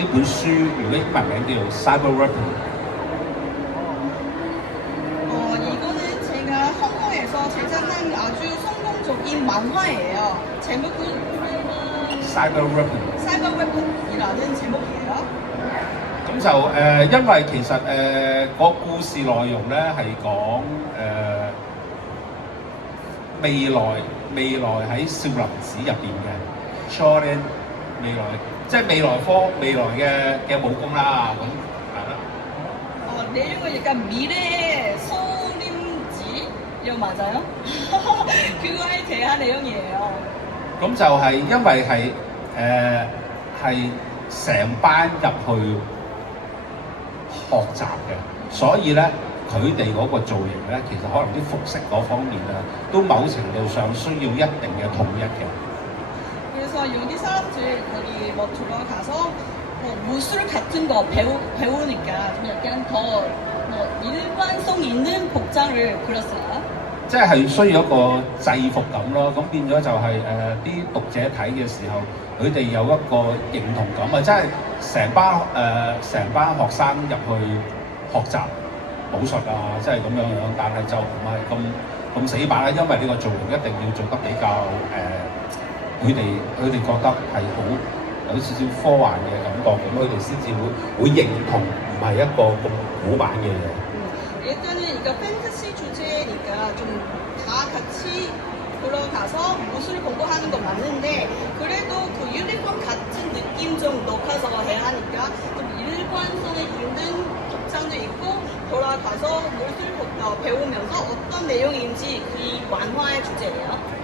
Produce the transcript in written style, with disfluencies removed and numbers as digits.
呢本書如果英文名叫做 Cyber Weapon。 이거는 제가 홍콩에서 제작한 아주 성공적인 만화예요. 제목은 Cyber Weapon。 Cyber Weapon이라는 제목이에요. 咁就因為其實個故事內容咧係講未來喺少林寺入邊嘅 Shaolin 未來，即係未來嘅武功啦，咁係啦。내용은 약간 미래의 소림지 이거 맞아요? 그거에 대한 내용이에요. 咁就係因為係成班入去學習嘅，所以咧佢哋嗰個造型咧，其實可能啲服飾嗰方面啊，都某程度上需要一定嘅統一嘅。 그래서 여기 사람들 여기 뭐 들어가서 뭐 무술 같은 거 배우니까 좀 약간 더 뭐 일관성 있는 복장을 그렸어요. 即係需要一個制服感咯，咁變咗就係啲讀者睇嘅時候，佢哋有一個認同感啊！即係成班學生入去學習武術啊，即係咁樣，但係就唔係咁死板啦，因為呢個造型一定要做得比較佢哋覺得係好有少少科幻嘅感覺，咁佢哋先至會認同，唔係一個咁古板嘅嘢。 일단은 이거 팬터시 주제니까 좀 다 같이 들어가서 무술 공부하는 건 맞는데 그래도 그 유니폼 같은 느낌 좀 높아서 해야 하니까 좀 일관성이 있는 복장도 있고 돌아가서 무술 배우면서 어떤 내용인지 그 만화의 주제예요.